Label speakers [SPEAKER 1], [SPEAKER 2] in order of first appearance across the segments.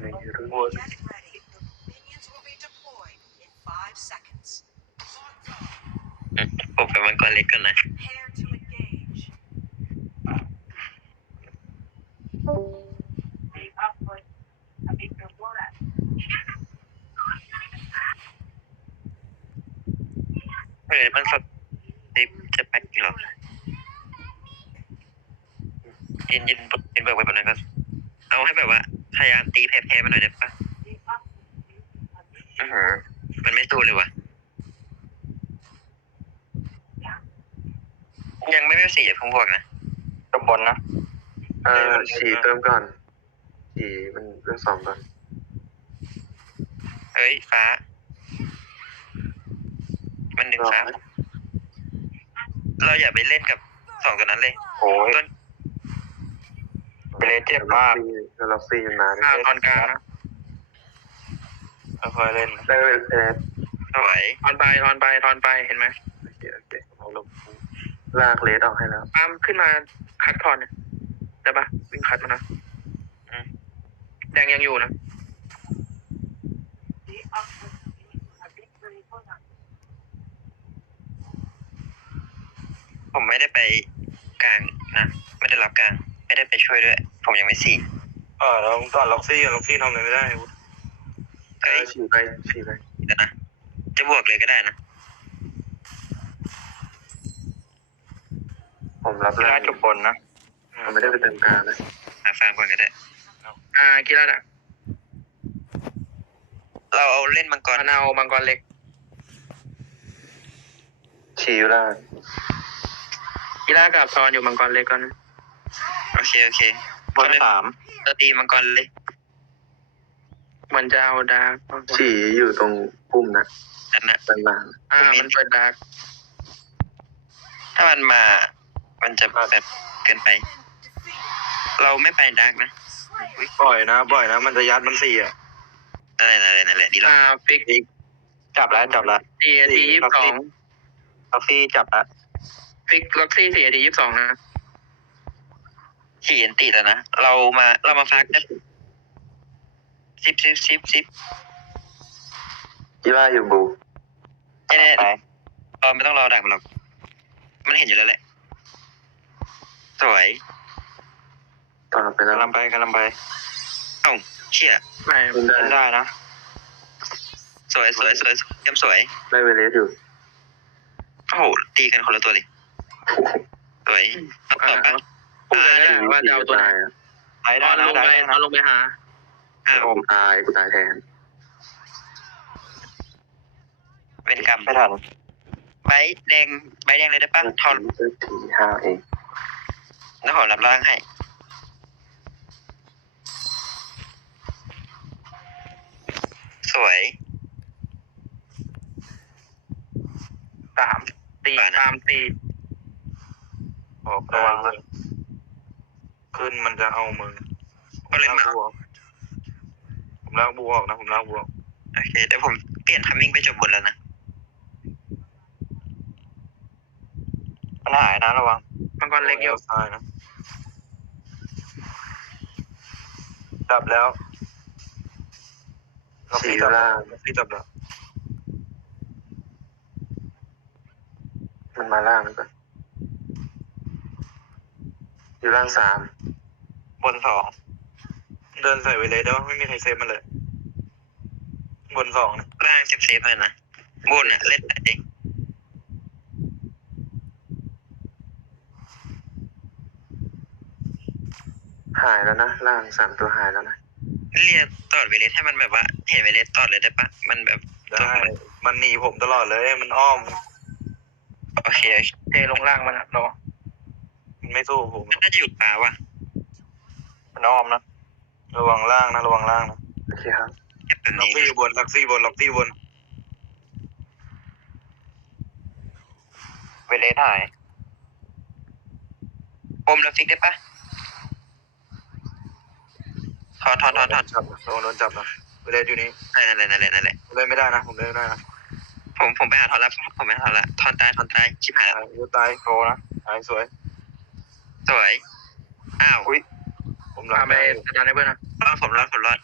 [SPEAKER 1] ไม่รู้
[SPEAKER 2] Get ready. Minions will be deployed in five seconds.
[SPEAKER 3] ผมไปมังกรเล็กก่อนนะ
[SPEAKER 2] Prepare to engage.
[SPEAKER 3] เฮ้ยมันสติปจะไปจริงเหรอยินยินยินเบิกไปแบบนั้นก็ เอาให้แบบว่า พยายามตีแพ้ๆมาหน่อยได้ปะอือหือมันไม่สู้เลยว่ะ ยังไม่เป็นสี่อย่าเพิ่งบวกนะ
[SPEAKER 4] จบบนนะ
[SPEAKER 1] เออฉี่เติมก่อนฉี่มันเรื่องสองก่อน
[SPEAKER 3] เฮ้ย ฟ้า มันดึงฟ้าเราอย่าไปเล่นกับสองตัวนั้นเลย
[SPEAKER 4] โอ้ย
[SPEAKER 3] ต้น
[SPEAKER 4] เบเลสเจ็บมาก
[SPEAKER 1] แล้วล็อกซี่มันมา
[SPEAKER 4] อ่าตอนกลางนะค่อยๆเล่น
[SPEAKER 1] ได้เลยเอส
[SPEAKER 3] สวย
[SPEAKER 4] ทอนไปทอนไปทอนไปเห็นไหม
[SPEAKER 1] โอเคโอเคเอาลงลากเลสออกให้แล้ว
[SPEAKER 4] ปาล์มขึ้นมาคัดทอนเนี่ยได้ปะวิ่งคัดมานะแดงยังอยู่นะ
[SPEAKER 3] ผมไม่ได้ไปกลางนะ ไม่ได้รับกลาง ไม่ได้ไปช่วยด้วย ผมยังไม่สี่
[SPEAKER 4] เออเราตอนล็อกซี่ล็อกซี่ทำอะไรไม่ได้
[SPEAKER 1] เอ
[SPEAKER 3] เฮ้ย
[SPEAKER 1] อฉี่ไปฉี่ไป
[SPEAKER 3] เดี๋ยวนะ จะบวกเลยก็ได้นะ
[SPEAKER 1] ผมรับ
[SPEAKER 4] กีฬา
[SPEAKER 1] ล่าง
[SPEAKER 4] จบบนนะ
[SPEAKER 1] ผมไม่ได้ไปเติมกลางนะ
[SPEAKER 3] หาฟาร์มก่อนก็ได้
[SPEAKER 4] อ่ากีฬาอะ
[SPEAKER 3] เราเอาเล่นมังกร
[SPEAKER 4] มะนาวมังกรเล็ก
[SPEAKER 1] ฉี่อยู่ล่าง
[SPEAKER 4] กีฬากับทอนอยู่มังกรเล็กกัน
[SPEAKER 3] โอเคโอเค
[SPEAKER 4] บนสาม
[SPEAKER 3] เราตีมังกรเลย
[SPEAKER 4] มันจะเอาดาร์ก
[SPEAKER 1] ฉี่อยู่ตรงปุ่มนะ
[SPEAKER 3] นั่นนะ
[SPEAKER 1] ด้านล่าง
[SPEAKER 4] อ่ามันเปิดดาร์ก
[SPEAKER 3] ถ้ามันมา มันจะแบบเกินไป เราไม่ไปดักนะ
[SPEAKER 4] บ่อยนะบ่อยนะ มันจะยัดมันสี่อะ
[SPEAKER 3] นั่นแหละนั่นแหละนั่นแหละดีแล้ว
[SPEAKER 4] อ่าฟิก
[SPEAKER 5] จับแล้วจับแล้ว
[SPEAKER 4] สี่นาทียี่สิบสอง
[SPEAKER 5] ท็อฟฟี่จับแล้ว
[SPEAKER 4] ฟิกล็อกซี่สี่นาทียี่สิบสองนะ
[SPEAKER 3] ขี่ยันติแล้วนะ เรามาเรามาฟักได้สิบสิบสิบสิบ
[SPEAKER 1] กีฬาอยู่บู
[SPEAKER 3] แน่
[SPEAKER 5] ไป
[SPEAKER 3] ๆเราไม่ต้องรอดักมันหรอก มันเห็นอยู่แล้วแหละ สวย
[SPEAKER 1] ต่อไปแล้ว
[SPEAKER 5] กำลังไปกำลังไป
[SPEAKER 3] เอ้าเชี่ย
[SPEAKER 4] ไม่
[SPEAKER 1] คุณได้
[SPEAKER 5] เล่นได้นะ
[SPEAKER 3] สวยสวยสวยเยี่ยมสวย
[SPEAKER 1] ได้เวเลสอยู่
[SPEAKER 3] โอ้โหตีกันคนละตัวเลย สวยเอาต่อปะ
[SPEAKER 4] พูดเลยนะว่าจะเอาตัวไหน
[SPEAKER 1] ตายอะ
[SPEAKER 5] ไป
[SPEAKER 4] ต
[SPEAKER 5] ได้
[SPEAKER 4] อน
[SPEAKER 5] นะ
[SPEAKER 4] ลง
[SPEAKER 5] ได้
[SPEAKER 4] ไป
[SPEAKER 5] ได้
[SPEAKER 4] ตอ
[SPEAKER 5] นะ
[SPEAKER 4] นลงไปหา
[SPEAKER 3] อ้าว
[SPEAKER 1] กูตายกูตายแทน
[SPEAKER 3] เป็นกรรม
[SPEAKER 5] ไม่ทัน
[SPEAKER 3] ใบแดงใบแดงเลยได้ปะทอน
[SPEAKER 1] เพิ่มทีห้าเอง
[SPEAKER 3] แล้วขอรับร่างให้สวย
[SPEAKER 4] สามตีตามตี
[SPEAKER 5] บอกระวังนะ ขึ้นมันจะเอามือ
[SPEAKER 3] ก็เลยมา
[SPEAKER 5] บวกผมลากบวกนะ ผมลากบวก
[SPEAKER 3] โอเคเดี๋ยวผมเปลี่ยนทัมมิ่งไปจบบนแล้วนะ
[SPEAKER 5] มันหายนะระวัง
[SPEAKER 4] มังกรเล็กอยู่
[SPEAKER 5] ซ้ายนะจับแล้วล็อก
[SPEAKER 1] ฉี่
[SPEAKER 5] ซี่
[SPEAKER 1] อ
[SPEAKER 5] จั
[SPEAKER 1] ยู่
[SPEAKER 5] บแล้
[SPEAKER 1] ล่าวง
[SPEAKER 5] ล็อกซี่จับแล้ว
[SPEAKER 1] มันมาล่างแล้วก่อนอยู่ล่างสาม
[SPEAKER 5] บนสอง เดินใส่ไว้เลยได้ปะไม่มีใครเซฟมันเลย บนสองนะ
[SPEAKER 3] ร่างเซฟเซฟๆเลยนะบนอะเล่นแต่เอง
[SPEAKER 1] หายแล้วนะล่างสามตัวหายแล้วนะ
[SPEAKER 3] เรียกตอดเวเลสให้มันแบบว่า เห็นเวเลสตอดเลยได้ปะมันแบบ
[SPEAKER 5] ได้ มันหนีผมตลอดเลย มันอ้อม
[SPEAKER 3] โอเคโอเค
[SPEAKER 4] เทลงล่างมันอะรอ
[SPEAKER 5] มันไม่สู้ผม
[SPEAKER 3] มันน่าจะอยู่ป่าวะ
[SPEAKER 5] มันอ้อมนะ ระวังล่างนะ ระวังล่างนะ
[SPEAKER 1] โอเคครับ
[SPEAKER 3] แค่แบบ
[SPEAKER 5] ล็อก
[SPEAKER 3] นี้
[SPEAKER 5] ซี่บนล็อกซี่บนล็อกซี่บน
[SPEAKER 3] เวเลสหายอมแล้วฟิกได้ปะถอนถอนถอนถอน
[SPEAKER 5] จับนะระวังโดนจับนะไปเล่นอยู่นี่
[SPEAKER 3] นั่นแหละนั่นแหละนั่นแหละ
[SPEAKER 5] ผมเล่นไม่ได้นะ ผมเล่นไม่ได้นะ
[SPEAKER 3] ผมผมไปหาถอนแล้วผมไปหาถอนละถอนตายถอนตายชิบหายแล้ว
[SPEAKER 5] ตายตายโตนะตายสวย
[SPEAKER 3] สวย อ้าว
[SPEAKER 5] อุ้ย ผมรั
[SPEAKER 4] มา
[SPEAKER 5] บ
[SPEAKER 4] ไป
[SPEAKER 5] ได้
[SPEAKER 4] สตาร์ทให้เพื่อนนะ
[SPEAKER 3] รอดผมรอดผมรอด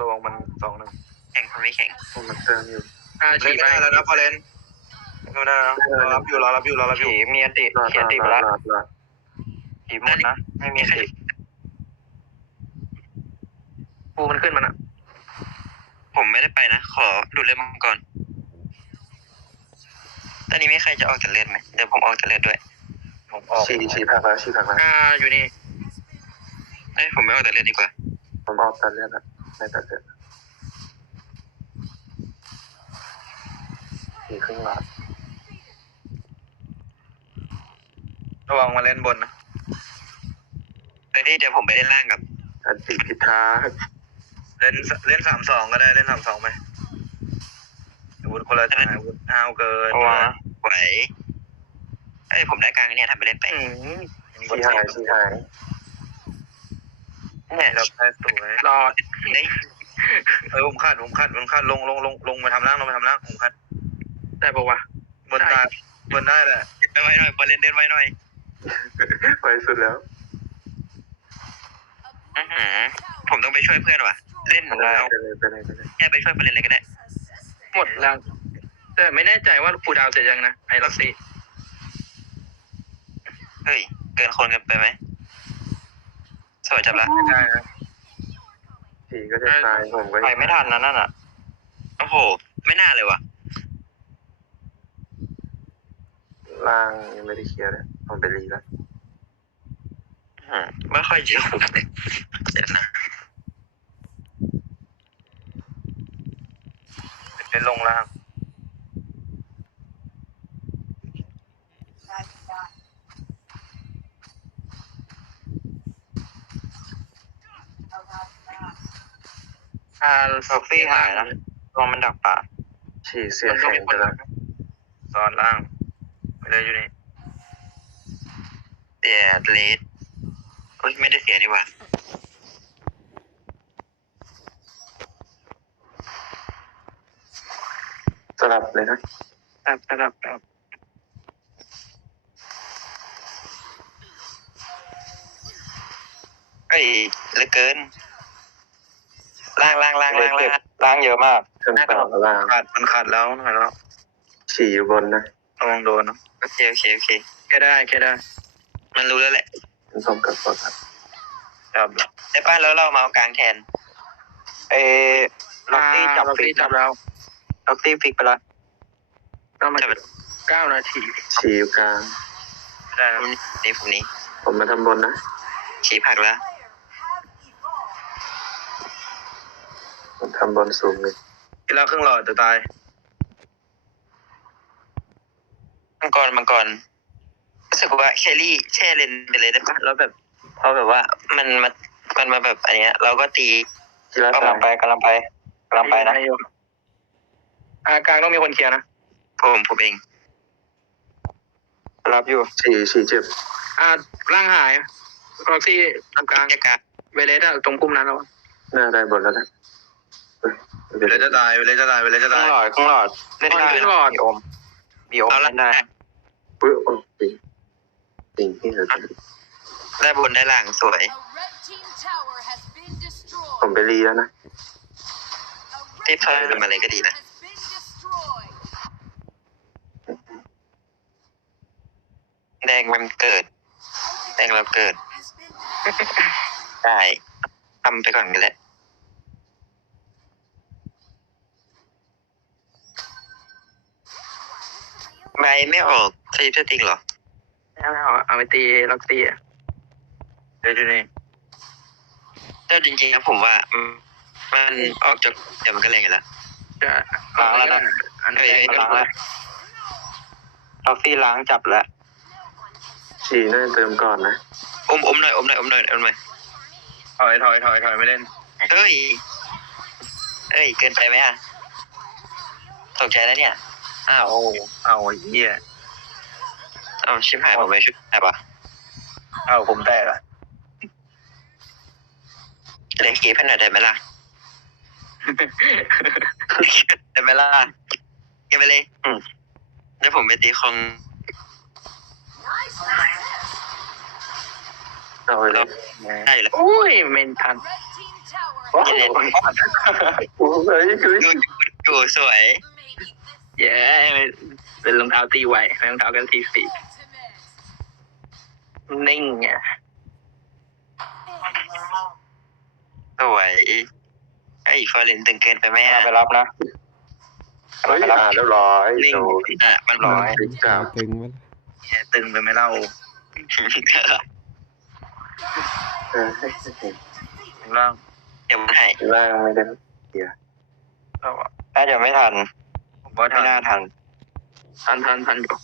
[SPEAKER 5] ระวังมันสองหนึ่ง
[SPEAKER 3] แข่งคนไม่แข่ง
[SPEAKER 1] ผมมันเติมอยู่
[SPEAKER 4] อ่า
[SPEAKER 5] เล่
[SPEAKER 4] ฉี
[SPEAKER 5] น
[SPEAKER 4] ไป
[SPEAKER 5] ได้แล้วนะพอเล่นไม่ได้แล้วรอรับอยู่รอรับอยู่รอรับอยู่
[SPEAKER 3] ผีมีอันติ
[SPEAKER 1] รอด
[SPEAKER 3] เขียนติ
[SPEAKER 1] ร
[SPEAKER 3] ไป
[SPEAKER 1] อด
[SPEAKER 3] แล้ว
[SPEAKER 1] รอดรอด
[SPEAKER 3] ผีหมดนะ ไม่มีอันติ
[SPEAKER 4] ปูมันขึ้นมันอะ
[SPEAKER 3] ผมไม่ได้ไปนะ ขอดูเลือดมังกรตอนนี้ไม่ใครจะออกจากเลือดไหมเดี๋ยวผมออกจากเลือดด้วย
[SPEAKER 5] ผมออก
[SPEAKER 1] ฉีฉีผักแล้วฉีผักแล้ว
[SPEAKER 4] อ่าอยู่นี่
[SPEAKER 3] เอ้ยผมไม่ออกจากเลือดดีกว่า
[SPEAKER 1] ผมออกตัดเลือดแล้วไม่ตัดเลือดฉีครึ่งหลอด
[SPEAKER 5] ระวังมาเล่นบนนะ
[SPEAKER 3] เอ้ยเดี๋ยวผมไปเล่นล่างกับ
[SPEAKER 1] อันติพิทา
[SPEAKER 5] เล่นเล่นสามสองก็ได้เล่นสามสองไหมอาวุธคนละทางอาวุธห้าวเกิน
[SPEAKER 3] ไหวเอ้ยผมได้กลางเนี่ยทำไปเล่นไป
[SPEAKER 4] อืม
[SPEAKER 1] ฉีหายฉีหาย
[SPEAKER 3] เนี่ย
[SPEAKER 5] เราได้สวย
[SPEAKER 4] รอ
[SPEAKER 3] เฮ้ย
[SPEAKER 5] เออผมขัดผมขัดผมขัดลงลงลงลงมาทำล่างลงมาทำล่างผมขัด
[SPEAKER 4] ได้ปะวะ
[SPEAKER 5] บนตายบนได้แหละ
[SPEAKER 3] ไปไว้หน่อยไปเล่นเดินไว้หน่อย
[SPEAKER 1] ไปสุดแล้ว
[SPEAKER 3] อื้อหือผมต้องไปช่วยเพื่อนว่ะ เล่น
[SPEAKER 1] ไป
[SPEAKER 3] เรา
[SPEAKER 1] เลยไปเลยไปเลย
[SPEAKER 3] แค่ไปช่วยไปเล่นเลยก็ได้
[SPEAKER 4] หมดแล้วแต่ไม่แน่ใจว่าปูดาวเสร็จยังนะไอ้ลักซี่
[SPEAKER 3] เฮ้ยเกินคนกันไปไหม สวยจับละ
[SPEAKER 5] ไม่ได้นะ
[SPEAKER 1] ฉีก็จะตายผมก็
[SPEAKER 3] ไปไม่ทันนะนั่นอะ โอ้โห ไม่น่าเลยว่ะ
[SPEAKER 1] ล่างยังไม่ได้เคลียร์เลยผมไปรีแล้ว
[SPEAKER 3] อืมไม่ค่อยเยอะเลยเดี๋ยวนะ
[SPEAKER 5] เล่นลงล่าง
[SPEAKER 4] อ่า
[SPEAKER 3] ฟ็อกซี่หายนะลองมันดักป่า
[SPEAKER 1] ฉีเสียแข็งไปแล้ว
[SPEAKER 5] ซ้อนล่างไม่ได้อยู่นี่
[SPEAKER 3] เสียเลสเฮ้ยไม่ได้เสียนี่หว่า
[SPEAKER 1] สลับเลยนะ
[SPEAKER 4] ครับครับครับ
[SPEAKER 3] เฮ้ยเหลือเกิน ล่างล่างล่างล่างล่างล่างเยอะมาก
[SPEAKER 1] ขึ้นต่อล่าง
[SPEAKER 5] ขัดมันขัดแล้วมันขัดแล้ว
[SPEAKER 1] ฉีอยู่บนนะ
[SPEAKER 5] ระวังโดนนะ
[SPEAKER 3] โอเคโอเคโอเค
[SPEAKER 4] แค่ได้แค่ได้
[SPEAKER 3] มันรู้แล้วแหละ
[SPEAKER 1] เป็นผมกับผมครับ
[SPEAKER 5] จับ
[SPEAKER 3] ไอ้ป้าแล้วเรามาเอากลางแทน เอล็อกตี้จับ
[SPEAKER 4] ล็อก
[SPEAKER 3] ฟิ
[SPEAKER 4] ตี้
[SPEAKER 3] ก
[SPEAKER 4] จับแล้ว
[SPEAKER 3] ล็อกตี้ฟิกไปแล้ว
[SPEAKER 4] เรามา
[SPEAKER 3] จับไป
[SPEAKER 4] เก้านาที
[SPEAKER 1] ฉีอยู่กลาง
[SPEAKER 5] ไม่ได้นะ
[SPEAKER 3] นี่ผมนี้
[SPEAKER 1] ผมมาทำบนนะ
[SPEAKER 3] ชี้ผักแล้ว
[SPEAKER 1] ทำบนสูงเลย
[SPEAKER 5] ทีละครึ่งหลอดจะตาย
[SPEAKER 3] มังกรมังกรรู้สึกว่าแครี่แช่เลนไปเลยได้ปะแล้วแบบพอแบบว่ามันมามันมาแบบอันเนี้ย เราก็ตี
[SPEAKER 1] ทีละ
[SPEAKER 3] กำลังไปกำลังไปกำลังไปนะ
[SPEAKER 4] อยู่อ่ากลางต้องมีคนเคลียร์นะ
[SPEAKER 3] ผมผมเองรับอยู่
[SPEAKER 1] ฉีฉีเจ็บ
[SPEAKER 4] อ่าร่างหายล็อกซี่ตรงกลาง
[SPEAKER 3] แค่กลาง
[SPEAKER 4] เวเลสอะตรงกลุ่มนั้นแล้ว
[SPEAKER 1] หน้าได้บนแล้วนะ เฮ้ย
[SPEAKER 5] เวลาจะตายเวลาจะตายเวลาจะ
[SPEAKER 3] ครึ่
[SPEAKER 5] ตางย
[SPEAKER 3] หลอดครึ่งหลอดเล่นได้
[SPEAKER 4] ครึ่งหลอด
[SPEAKER 3] มีอมมีอมเล่นได้
[SPEAKER 1] ปึ๊บโอ้จริงจริงที่เหรอ
[SPEAKER 3] ได้บนได้ล่างสวย
[SPEAKER 6] A red team tower has been destroyed.
[SPEAKER 1] ผมไปรีแล้วนะ
[SPEAKER 6] A
[SPEAKER 3] ที่
[SPEAKER 6] red
[SPEAKER 3] เพิ่ม
[SPEAKER 6] team
[SPEAKER 3] มาเลยก็ดีนะ
[SPEAKER 6] has been destroyed.
[SPEAKER 3] แดงมันเกิด แดงเราเกิด
[SPEAKER 2] Has been
[SPEAKER 3] ได้ทำไปก่อนกันแหละ ไม่ออกใช้สติงเหรอ
[SPEAKER 4] เอาเอาเอาไปตีล็อกซี่อะ
[SPEAKER 5] เดี๋ยวอยู่นี่
[SPEAKER 3] แต่จริงๆนะผมว่าอืมมันออกจากเดี๋ยวมันก็แรงอยู่แล้ว
[SPEAKER 4] จะ
[SPEAKER 3] ล้างแล้วนะ
[SPEAKER 4] อันนี้
[SPEAKER 3] เอ้ย
[SPEAKER 4] ล้างแล้ว
[SPEAKER 3] ล็อกซี่ล้างจับแล้ว
[SPEAKER 1] ฉีน่าจะเติมก่อนนะ
[SPEAKER 3] อมอมหน่อยอมหน่อยอมหน่อยอมหน่อย
[SPEAKER 5] ถอยถอยถอยถอยไม่เล่น
[SPEAKER 3] เฮ้ยเอ้ย เกินไปไหมอะตกใจแล้วเนี่ย อ้าว
[SPEAKER 5] เอาเอาไอ้เหี้ย
[SPEAKER 3] เอาชิบหายผมไม่ช่วยได้ปะ
[SPEAKER 5] เอาผมแตกอะ
[SPEAKER 3] เล่นเกมให้หน่อยได้ไหมล่ะ ได้ไหมล่ะเกมไปเลยอืมเดี๋ยวผมไปตีคอง
[SPEAKER 1] เอาไปเลย
[SPEAKER 3] ได้อยู่แล้ว
[SPEAKER 4] โอ้ยเมนทัน
[SPEAKER 6] Red team tower
[SPEAKER 1] โอ้
[SPEAKER 6] has
[SPEAKER 1] โห
[SPEAKER 6] been
[SPEAKER 1] โอ้ยคือ
[SPEAKER 3] ดูดูสวย
[SPEAKER 2] Maybe this
[SPEAKER 4] เย้เป็นรองเท้าตีไหวรองเท้ากันทีสี่
[SPEAKER 6] ultimate.
[SPEAKER 4] นิ่งไง
[SPEAKER 3] สวยไอ้ฟอร์เรนตึงเกินไปไหมอะ
[SPEAKER 4] ไปรับนะ
[SPEAKER 1] เฮ้ยอ่าเรียบร้อย
[SPEAKER 4] นิ่ง
[SPEAKER 1] โดน
[SPEAKER 3] อะมัน
[SPEAKER 1] ร้
[SPEAKER 3] ร้
[SPEAKER 1] อ
[SPEAKER 3] อยย
[SPEAKER 1] ติ๊กเก้า
[SPEAKER 7] ตึงไหมล่ะ
[SPEAKER 4] ตึงไปไหมเล่า
[SPEAKER 1] เออ
[SPEAKER 4] ล่าง
[SPEAKER 3] เดี๋ยวมันให้
[SPEAKER 1] ล่างไม่ได้
[SPEAKER 4] เราอะ
[SPEAKER 3] น่าจะไม่ทัน
[SPEAKER 4] ผม ว่า
[SPEAKER 3] ไม่
[SPEAKER 4] ทัน
[SPEAKER 3] น่าทัน
[SPEAKER 4] ทันทันทันอยู่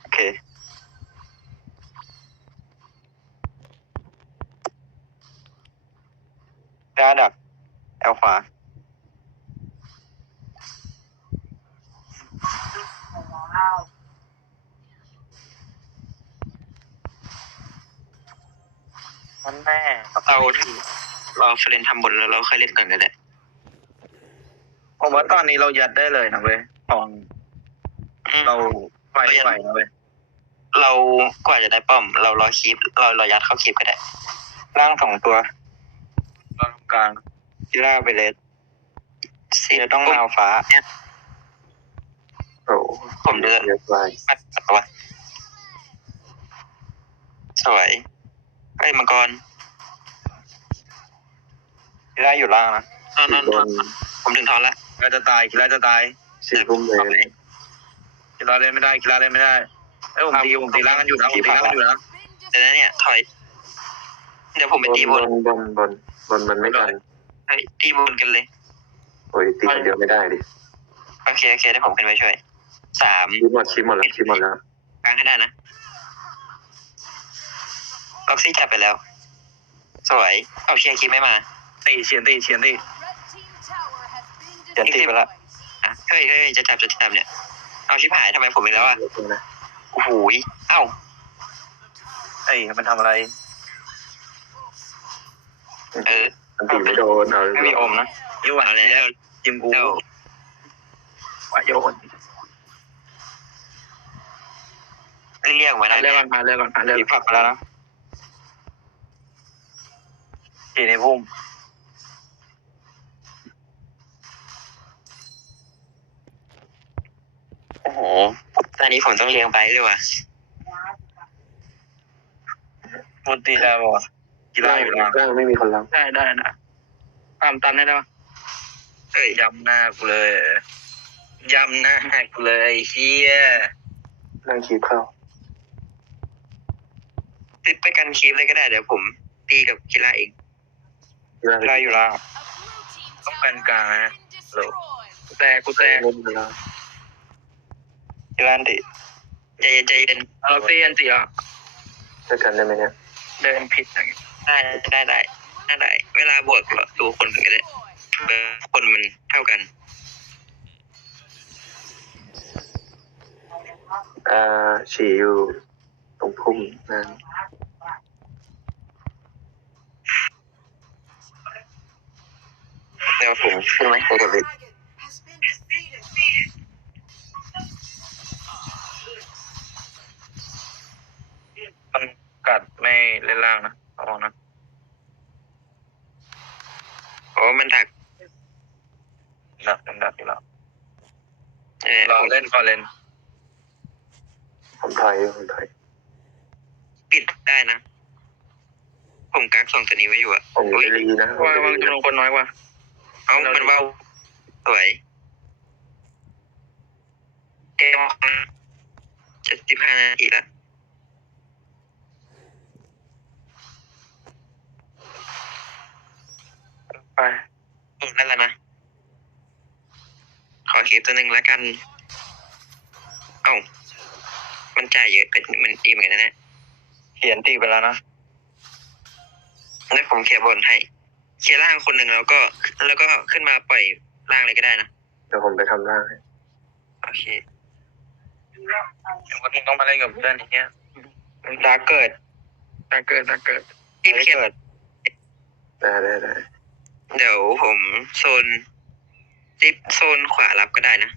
[SPEAKER 3] โอเคได้ดัก แอลขวา
[SPEAKER 4] มันแน่
[SPEAKER 3] เราเราเฟรนทำบทแล้วเราค่อยเล่นก่อนก็ได้
[SPEAKER 4] ผมว่าตอนนี้เรายัดได้เลยนะเว้ย ตอน
[SPEAKER 3] อืม
[SPEAKER 4] เราไปไหวนะเว้ย
[SPEAKER 3] เรากว่าจะได้ป้อม เรารอคลิป เราเรายัดเข้าคลิปก็ได้ ร่างสองตัว
[SPEAKER 4] เราตรงกลาง
[SPEAKER 3] พิล่าไปเลยสีต้องนาวฟ้า
[SPEAKER 1] โอ้
[SPEAKER 3] ผมเลือก
[SPEAKER 1] เรียบร้อย
[SPEAKER 3] ปัดปัดตัวสวยไอ้ยมังกรพิล่าอยู่ล่างนะนอนนอน
[SPEAKER 1] โด
[SPEAKER 3] นอนนผมถึงทอนละ
[SPEAKER 4] กีฬาจะตายกีฬาจะตาย
[SPEAKER 1] สี่ทุ่มเลย
[SPEAKER 4] กีฬาเล่นไม่ได้กีฬาเล่นไม่ได้เอ้ยผมตีผมตีล่างกันอยู่นะผมตีล่างกันอยู่นะ
[SPEAKER 3] เดี๋ยวนะเนี่ยถอย เดี๋ยวผมไป
[SPEAKER 1] บน
[SPEAKER 3] ตีบบน
[SPEAKER 1] นบนบนบนมันไม่ทัน
[SPEAKER 3] เฮ้ยตีบนกันเลย
[SPEAKER 1] โอ้ยตีคนเดียวไม่ได้ดิ
[SPEAKER 3] โอเคโอเคเดี๋ยวผมขึ้นไปช่วยสาม
[SPEAKER 1] ชิปหมดชิปหมดแล้วชิปหมดแล้ว
[SPEAKER 3] กลางให้ได้นะล็อกซี่จับไปแล้ว สวยเอาเชียร์คิดไม่มา
[SPEAKER 4] ตีเฉียนตีเฉียนตี
[SPEAKER 6] Red team tower has been
[SPEAKER 3] เดี๋ยวตีไปละ
[SPEAKER 6] destroyed.
[SPEAKER 3] อะเฮ้ยเฮ้ยจะจับจะจับเนี่ย เอาชิบหายทำไมผมอีกแล้วอะโอ้โหยเอ้า
[SPEAKER 4] เอ้ยมันทำอะไร
[SPEAKER 3] เออ
[SPEAKER 1] มันตีไม่โดนเอา
[SPEAKER 3] ไม่มีอมนะ
[SPEAKER 4] ยี่หวา
[SPEAKER 3] เอา
[SPEAKER 4] น
[SPEAKER 3] แล้ว
[SPEAKER 4] ยิมกู
[SPEAKER 3] เดี๋ยว
[SPEAKER 4] ว่าโยน
[SPEAKER 3] เรียกมาได้
[SPEAKER 4] หาเรื่องก่อนหาเรื่องก่อนหาเรื่อง
[SPEAKER 3] ผีผักไปแล้วนะ
[SPEAKER 4] ทีในพุ่ม
[SPEAKER 3] โอ้โหตอนนี้ผมต้องเลี้ยงไปด้วยว่ะ
[SPEAKER 4] มุนตีได้ป่ะกีฬาอยู่ล่าง
[SPEAKER 1] ล่างไม่มีคนรับ
[SPEAKER 4] ได้ได้นะตามตันได้ไหม
[SPEAKER 3] เฮ้ย
[SPEAKER 4] ย้ำหน้ากูเลยย้ำหน้ากูเลยเฮีย
[SPEAKER 1] นั่งคีบเข้า
[SPEAKER 3] ติดไปกันคลิปเลยก็ได้เดี๋ยวผมตีกับกีฬาเองกีฬาอยู่ล่าง
[SPEAKER 6] A blue team tower has been destroyed.
[SPEAKER 4] แต่กูแต่
[SPEAKER 1] เล่นไปแล้ ว
[SPEAKER 3] กีฬาติใจเย็นใจเย็น
[SPEAKER 4] เราเตียนตีอะ
[SPEAKER 1] ช่วยกันได้ไหมเนี่ย
[SPEAKER 4] เดินผิดอย่างเงี้ย
[SPEAKER 3] ได้ได้ได้ได้ได้ เวลาบวกเราดูคนกันก็ได้เออคนมันเท่ากัน
[SPEAKER 1] อ่าฉี่อยู่ตรงพุ่มนั่น
[SPEAKER 3] เดี๋ยวผมขึ้นไหมเดี๋ย
[SPEAKER 4] นล่างนะเอาออกนะ
[SPEAKER 3] โอ้มันดัก
[SPEAKER 4] ดักมันดักอยู่แล้ว
[SPEAKER 3] เออ
[SPEAKER 4] เราเล่นก็เล่น
[SPEAKER 1] ผมถอยอยู่ผมถอย
[SPEAKER 3] ปิดได้นะ ผมกักสองตัวนี้ไว้อยู่อะ
[SPEAKER 1] ผม
[SPEAKER 3] อุ้ย
[SPEAKER 1] จะรีนะผม
[SPEAKER 4] ว่า
[SPEAKER 1] จะ
[SPEAKER 4] ว่า
[SPEAKER 1] รี
[SPEAKER 4] จำนวนคนน้อยกว่า
[SPEAKER 3] เอามันเบาสวยเกมเจ็ดสิบห้านาทีละ
[SPEAKER 4] ไป
[SPEAKER 3] เออนั่นแหละนะ ขอคลิปตัวหนึ่งแล้วกัน เอ้า มันจ่ายเยอะเป็นมันตีเหมือนกันนะเนี่ย
[SPEAKER 4] เขียนตีไปแล้วนะ
[SPEAKER 3] แล้วผมเคลียร์บนให้ เคลียร์ล่างคนหนึ่งแล้วก็ แล้วก็ขึ้นมาปล่อยล่างเลยก็ได้นะ
[SPEAKER 1] เดี๋ยวผมไปทำร่างให้
[SPEAKER 3] โอเค
[SPEAKER 4] วันนี้ต้องมาเล่นกับเพื่อนอย่างเงี้ย
[SPEAKER 3] ดาร์กเกิด
[SPEAKER 4] ตาเกิดตาเกิด
[SPEAKER 3] ทีมเคลียร์
[SPEAKER 1] ได้ได้ได้
[SPEAKER 3] เดี๋ยวผมโซนซิปโซนขวารับก็ได้นะ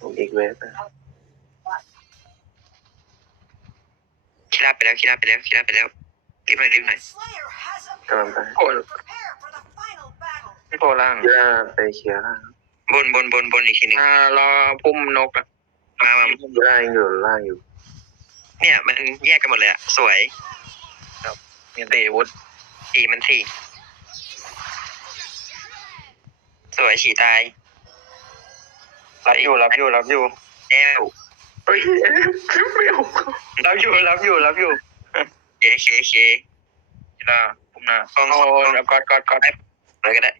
[SPEAKER 1] ผมอีกเวฟนะ
[SPEAKER 3] คิราไปแล้วคิราไปแล้วคิราไปแล้วรีบหน่อยรีบหน่อย
[SPEAKER 2] Slayer has
[SPEAKER 1] กำลังไป
[SPEAKER 2] appeared.
[SPEAKER 4] โอ้ย
[SPEAKER 2] Prepare for the final battle.
[SPEAKER 4] โผล่ล่าง
[SPEAKER 1] กีฬาไปเคลียร์ล่าง
[SPEAKER 3] บนบนบนบนอีกทีหนึง
[SPEAKER 4] อ่ารอพุ่มนกอะ
[SPEAKER 3] มามา
[SPEAKER 1] กีฬายังอยู่ล่างอยู่
[SPEAKER 3] เนี่ย มันแยกกันหมดเลยอะสวย
[SPEAKER 4] มีเตะวุฒ
[SPEAKER 3] ฉีมันสี่ สวยฉีตาย
[SPEAKER 5] รับอยู่รับอยู่รับอยู่
[SPEAKER 3] แอว
[SPEAKER 1] เฮ้ยไม่ออก
[SPEAKER 5] รับอยู่รับอยู่รับอยู่
[SPEAKER 3] เคเคเค
[SPEAKER 4] กีฬาพุ่มหน้า
[SPEAKER 3] กอง
[SPEAKER 4] โอ้
[SPEAKER 3] กอง
[SPEAKER 4] ยกอดกอดกอด
[SPEAKER 3] อะไรก็ได้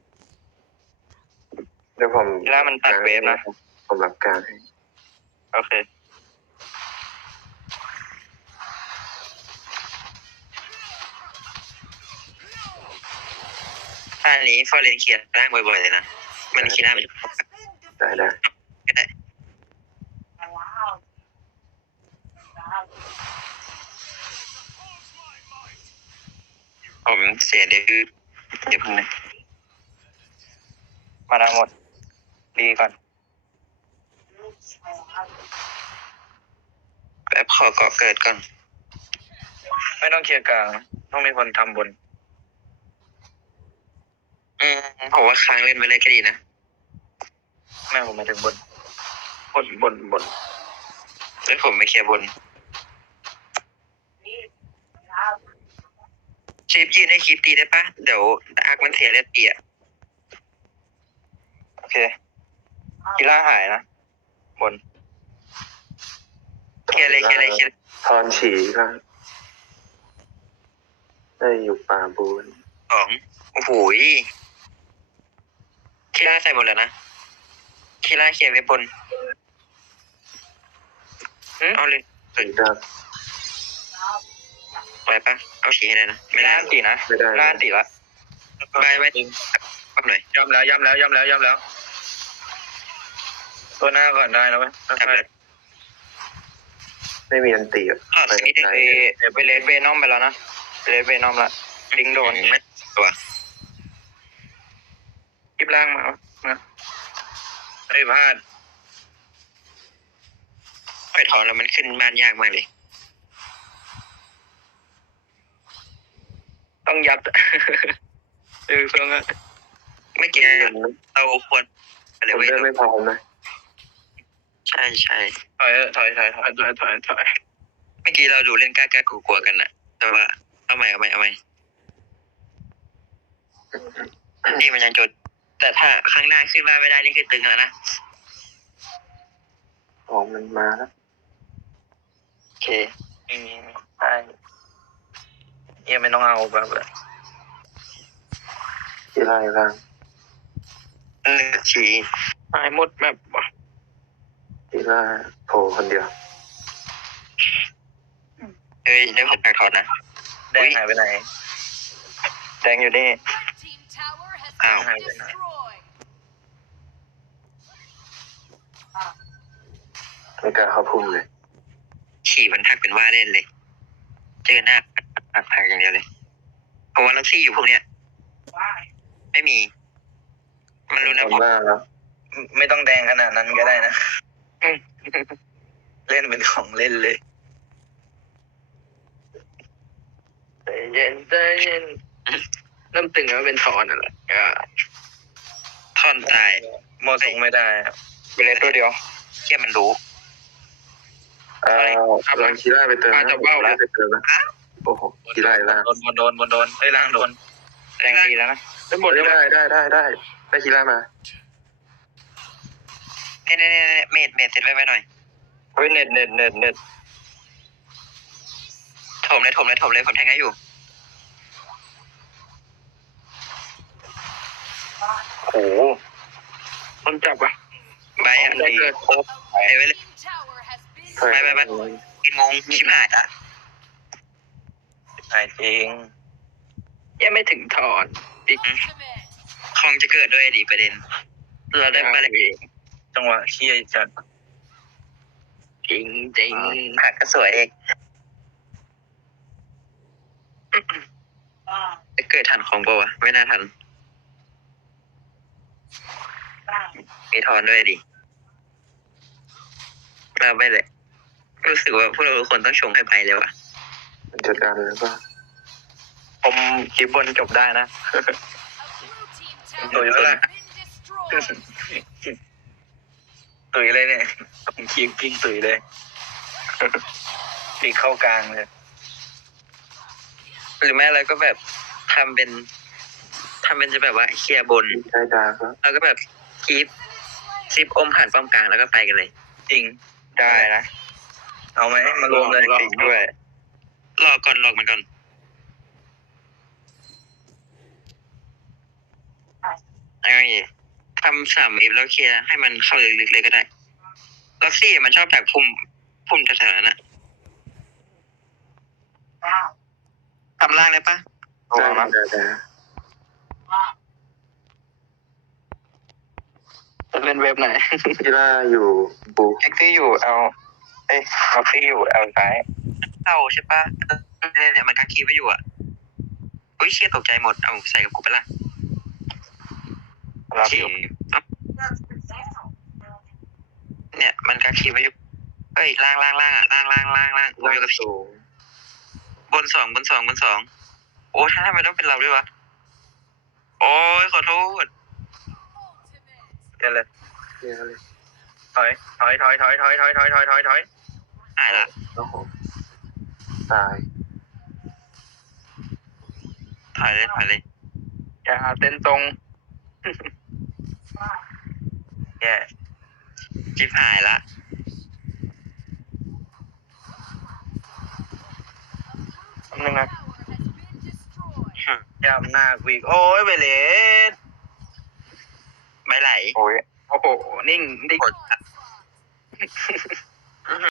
[SPEAKER 1] เดี๋ยวผม
[SPEAKER 5] กีฬามันตัดเวฟนะ
[SPEAKER 1] ผมรับการให้
[SPEAKER 5] โอเค
[SPEAKER 3] ท่านี้ฟอร์เรนเขียนร่างบ่อยๆเลยนะ มันคิดได้มัน
[SPEAKER 2] Has been
[SPEAKER 1] ได้ได้
[SPEAKER 3] ก็ได้ผมเสียเดี๋ยวคือเดี๋ยวผมนะ
[SPEAKER 5] มานาหมด ดีก่อน
[SPEAKER 3] แบบขอเกาะเกิดก่อน
[SPEAKER 4] ไม่ต้องเคลียร์กลางนะต้องมีคนทำบน
[SPEAKER 3] อืมผมว่าค้างเล่นไว้เลยก็ดีนะ
[SPEAKER 4] แม่ผมหมายถึงบน บนบนบน
[SPEAKER 3] แล้วผมไปเคลียร์บนชิปยืนให้คลิปตีได้ปะเดี๋ยวอาร์คมันเสียเลือดเปียก
[SPEAKER 5] โอเคกีฬาหายนะ บน
[SPEAKER 3] เคลียร์เลยเคลียร์เลยเคลียร์เลย
[SPEAKER 1] ทอนฉีล่างได้อยู่ป่าบูน
[SPEAKER 3] สองโอ้โหยคีร่าใส่หมดแล้วนะ คีร่าเคลียร์ไว้บนเอาเลย
[SPEAKER 1] ถึงจะ
[SPEAKER 3] ไปปะเอาฉีให้ได้นะไม่ได้
[SPEAKER 5] ล่านตีนะ
[SPEAKER 1] ไม่ได้
[SPEAKER 5] ล่านตีละ
[SPEAKER 3] ไปไว้ปั๊บหน่อย
[SPEAKER 4] ย้ำแล้วย้ำแล้วย้ำแล้วย้ำแล้ว ตัวหน้าก่อนได้แล้วไหม
[SPEAKER 3] ทำเลย
[SPEAKER 1] ไม่มีอันตีอะ
[SPEAKER 3] อ๋อ
[SPEAKER 1] ไป
[SPEAKER 3] สี
[SPEAKER 1] ไหน
[SPEAKER 5] ไปไปเลสเวนอมไปแล้วนะไปเลสเวนอมละลิงโดน
[SPEAKER 3] ไม่ตัว
[SPEAKER 4] คลิปล่างมานะ ไอ้ยพลาด
[SPEAKER 3] ปล่อยถอนแล้วมันขึ้นบ้านยากมากเลย
[SPEAKER 4] ต้องยัดเออเครื่องอะ
[SPEAKER 3] ไม่อกินเราควรอะไร
[SPEAKER 1] ผม
[SPEAKER 3] ไว้
[SPEAKER 1] เดินไม่พร้อมนะ
[SPEAKER 3] ใช่ใช่
[SPEAKER 4] ถอยเออถอยถอยถอยถอยถอยถอย
[SPEAKER 3] เมื่อกี้เราดูเล่นกล้ากล้ากลัวกลัวๆกันนะแต่ว่าเอาใหม่เอาใหม่เอาใหม่นี่มันยังจุด แต่ถ้าข้างหน้าขึ้นมาไม่ได้นี่คือตึงแล้วนะ
[SPEAKER 1] ของมันมาแล้ว
[SPEAKER 3] โอเค
[SPEAKER 4] อืมใช่เยี่ยไม่ต้องเอาแบบเลย
[SPEAKER 1] กีฬาอยู่ล่าง
[SPEAKER 3] หนึ่งชี
[SPEAKER 4] หายหมดแบบว่ะ
[SPEAKER 1] กีฬาโผล่คนเดียว
[SPEAKER 3] เอ้ยได้ผมแปลกถอนนะ
[SPEAKER 4] แดงหายไปไหน
[SPEAKER 5] แดงอยู่นี่
[SPEAKER 6] Red team tower has
[SPEAKER 3] Ow.
[SPEAKER 1] ไม่กล้าเข้าพุ่มเลย
[SPEAKER 3] ขี่มันทักเป็นว่าเล่นเลย เจอหน้าปักผักอย่างเดียวเลยเพราะว่าลักซี่อยู่พวกเนี้ย ไม่มี มันรู้นะ
[SPEAKER 1] ผมว่าแล้ว
[SPEAKER 4] ไม่ต้องแดงขนาดนั้นก็ได้นะ เล่นเป็นของเล่นเลยใจเย็นใจเย็นเริ่มตึงแล้วเป็นถอนนั่นแหละก็
[SPEAKER 3] ท่อนตาย
[SPEAKER 4] โมสูงไม่ได้ครับ
[SPEAKER 5] ไปเลสตัวเดียว
[SPEAKER 3] แค่มันรู้
[SPEAKER 1] เอ่อลองกีฬาไปเติมนะผมไม่ได้ไปเติมนะโอ้โหกีฬาอยู่ล่าง
[SPEAKER 4] โดนบนโดนบนโดนเอ้ยล่างโดน
[SPEAKER 5] แดงดีแล้วนะ
[SPEAKER 4] ได้หมด
[SPEAKER 1] ได้
[SPEAKER 4] เลย
[SPEAKER 1] ได้ได้ได้ได้ได้กีฬามา
[SPEAKER 3] เน่เน่เน่เมดเมดเสร็จไว้ไว้หน่อย
[SPEAKER 5] เฮ้ยเน็ตเน็ตเน็ตเน็ต
[SPEAKER 3] ถมเลยถมเลยถมเลยผมแทงให้อยู่
[SPEAKER 5] โอ้โห
[SPEAKER 4] คนจับอะ
[SPEAKER 3] ใบอัน
[SPEAKER 4] ได้
[SPEAKER 3] ดี
[SPEAKER 4] เกิด
[SPEAKER 3] ไปไว้เลย ไปไปไปกินงงชิบหายละ
[SPEAKER 4] หายจริง ยังไม่ถึงถอน
[SPEAKER 6] ultimate.
[SPEAKER 3] คงจะเกิดด้วยดีประเด็น เราได้ไปเลย
[SPEAKER 4] จังหวะขี้จัดจริงจริง
[SPEAKER 3] ผักก็สวยเองจะเกิดทันของปะวะ ไม่น่าทัน มีทอนด้วยดิเราไปเลย รู้สึกว่าพวกเราทุกคนต้องชงให้ไปเลยวะ
[SPEAKER 1] มันจัดการเลยว่าผมคลิปบนจบได้นะ
[SPEAKER 6] A blue team tower
[SPEAKER 5] Rồi,
[SPEAKER 6] has
[SPEAKER 5] rồi.
[SPEAKER 6] been destroyed.
[SPEAKER 5] ตุยเลยเนี่ยผมคิงกิ้งตุยเลยปีกเข้ากลางเลย
[SPEAKER 3] หรือไม่อะไรก็แบบทำเป็นทำเป็นจะแบบว่าเคลียร์บน
[SPEAKER 1] ใช่จ้าครับ
[SPEAKER 3] แล้วก็แบบคลิปซิปอมผ่านป้อมกลางแล้วก็ไปกันเลย
[SPEAKER 5] จริง
[SPEAKER 3] ได้นะ
[SPEAKER 5] เอาไหมมารวมเลย
[SPEAKER 3] ปีกด้วยรอก่อนรอมันก่อนไอ้ทำสามอีฟแล้วเคลียร์ให้มันเข้าลึกๆเลยก็ได้ล็อกซี่มันชอบแผกพุ่มพุ่มแถวๆนั้นอะทำล่างเลยปะ
[SPEAKER 1] ได้ได้ได้
[SPEAKER 3] จะเล่นเว็บไหน
[SPEAKER 1] ที่ล่าอยู่บู
[SPEAKER 3] เอ็กซี่อยู่เอา เอ้ยล็อกซี่อยู่เอาซ้ายเข้าใช่ปะเนี่ยเนี่ยมันกักคีไว้อยู่อะอุ้ยเชี่ยตกใจหมด เอาใส่กับกูไปละ
[SPEAKER 5] รับอยู่
[SPEAKER 3] เนี่ย มันกักคีไว้อยู่เอ้ยล่างล่างล่างอะล่างล่างล่างล่างกู
[SPEAKER 1] ล่า
[SPEAKER 3] อยู่กับพี่
[SPEAKER 1] สูง
[SPEAKER 3] บนสองบนสองบนสองโอ้ท่านทำไมต้องเป็นเราด้วยวะ โอ้ยขอโทษ
[SPEAKER 6] Ultimate.
[SPEAKER 5] เดี๋ยวเลย
[SPEAKER 1] เคลียร์เลย
[SPEAKER 5] ถอยถอยถอยถอยถอยถอยถอยถอยถอย ถอย
[SPEAKER 3] หายละ
[SPEAKER 1] โอ้โหตาย
[SPEAKER 3] ถอยเลยถอยเลย
[SPEAKER 5] อย่าเต้นตรงแย่
[SPEAKER 3] จิบหายละ
[SPEAKER 5] คำนึงนะ
[SPEAKER 6] Tower has been destroyed.
[SPEAKER 5] ยำหน้ากูอีกโอ้ยเวเลส
[SPEAKER 3] ไม่ไหล
[SPEAKER 5] โอ้ยโอ้โหนิ่งนิ่ง
[SPEAKER 3] กด
[SPEAKER 6] Onslaught.